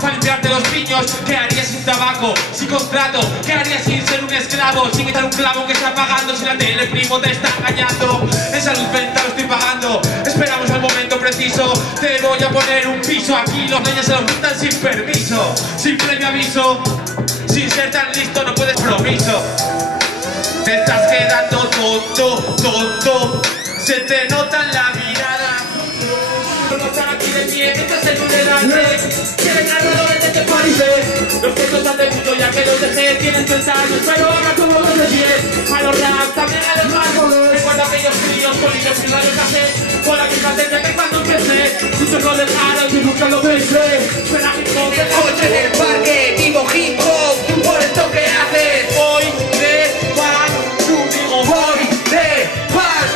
Para limpiarte los piños, ¿qué harías sin tabaco? Sin contrato, ¿qué harías sin ser un esclavo? Sin quitar un clavo que está pagando, si la tele primo te está engañando. En salud mental lo estoy pagando, esperamos al momento preciso. Te voy a poner un piso, aquí los dueños se lo quitan sin permiso. Sin previo aviso, sin ser tan listo no puedes promiso. Te estás quedando tonto, se te nota en la mirada. No están aquí de pie, estás en un delante. Quieren ganadores de este país. Los que no están de mundo ya que los dejé. Tienen 30 años, pero ahora como los de 10. A los rap, también a los magos. Recuerda aquellos críos con niños que radio casé. Con la misma técnica que cuando empecé. Muchos lo dejaron y nunca lo pensé. Pero a mi coche en el parque, vivo hip hop. Por esto que haces hoy de pan. Digo hoy de pan.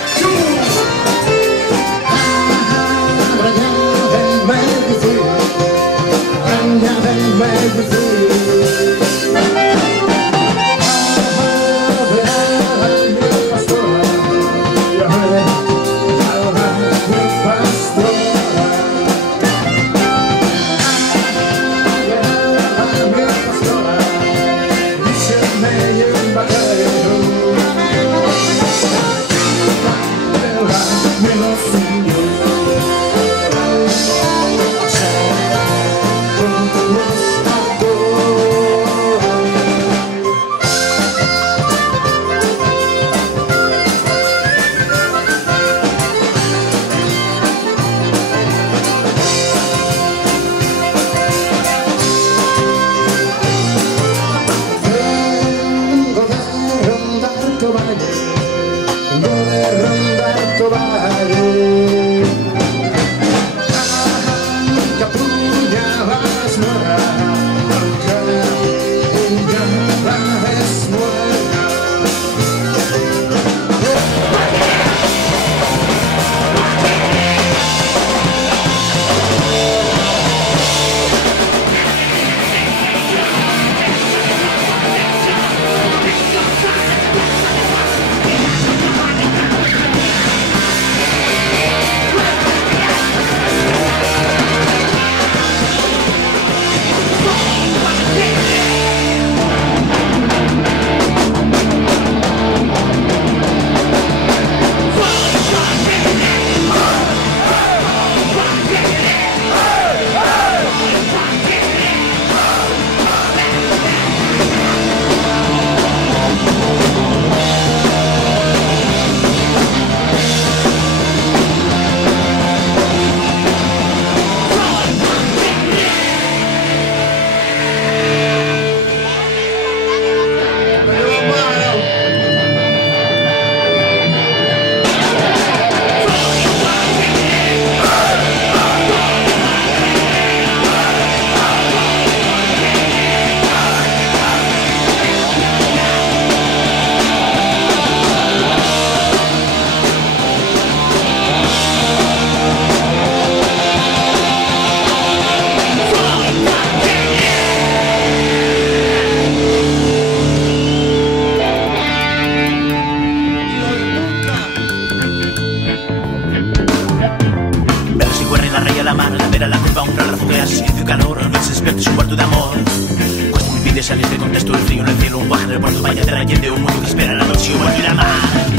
Sales de contexto, el frío en el cielo, un guaje en el puerto, vaya de la de un mundo que espera la noche y vuelve la mar.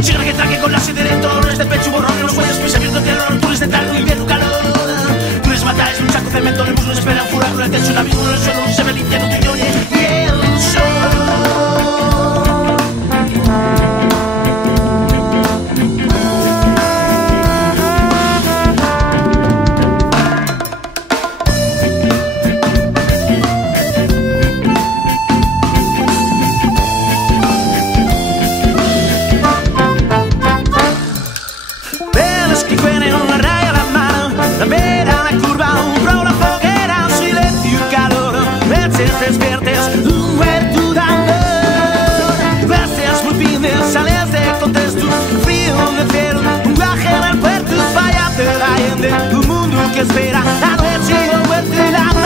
Sigue que traque con la sed de dolores del pecho, borrón en los cuellos, pies abiertos de error, tú eres de talco, invierno, calor. Tú eres mata, es un saco de cemento, el muslo espera un furacán, el techo, un abismo en el suelo, se ve el infierno, tu llore y el sol. Espera la noche y vuelve la mar.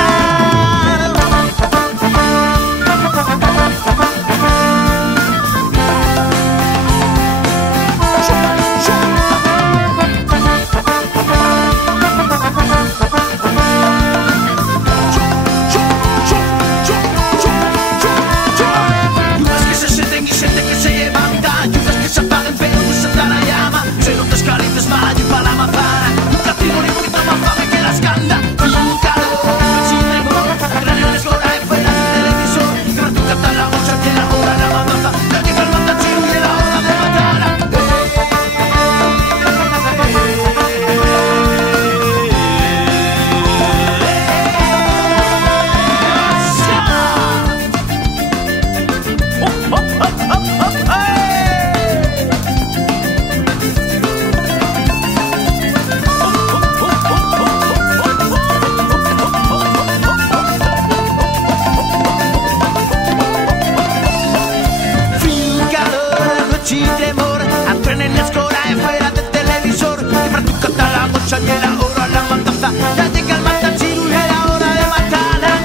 ci tremor, aprenen la escola e fuera del televisor, que per tu canta la mocha y era hora la matanza, ya llega el matachiru y era hora de matar a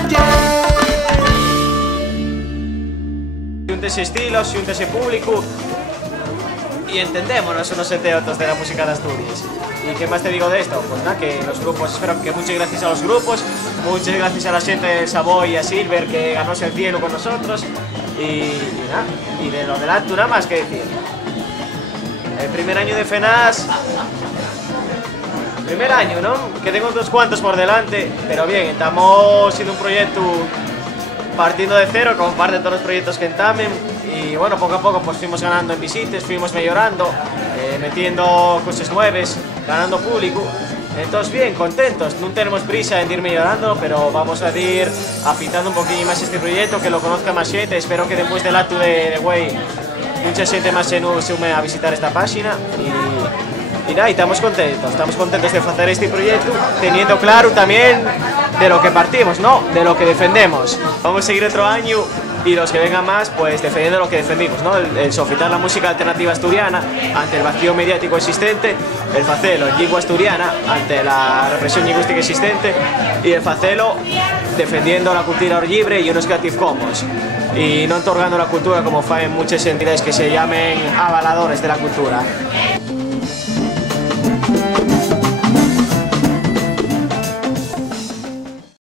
Xúntese estilos, xúntese público y entendémonos unos entre otros de la música de Asturias. ¿Y qué más te digo de esto? Pues nada, que los grupos, espero que muchas gracias a los grupos, muchas gracias a la gente de Savoy y a Silver que ganó el cielo con nosotros y nada, y de lo del acto nada más que decir. El primer año de FENAS, primer año, ¿no? Que tengo unos cuantos por delante, pero bien, estamos siendo un proyecto partiendo de cero, como parte de todos los proyectos que entamen. Y bueno, poco a poco pues fuimos ganando en visitas, fuimos mejorando, metiendo cosas nuevas, ganando público. Entonces bien, contentos, no tenemos prisa en ir mejorando, pero vamos a ir afitando un poquillo más este proyecto, que lo conozca más gente. Espero que después del acto de Güey mucha gente más se une a visitar esta página y nada, y estamos contentos de hacer este proyecto, teniendo claro también de lo que partimos, ¿no? De lo que defendemos. Vamos a seguir otro año y los que vengan más, pues defendiendo lo que defendimos, ¿no? El sofitar la música alternativa asturiana ante el vacío mediático existente, el facelo en lengua asturiana ante la represión lingüística existente y el facelo defendiendo la cultura libre y unos Creative Commons y no otorgando la cultura como faen muchas entidades que se llamen avaladores de la cultura.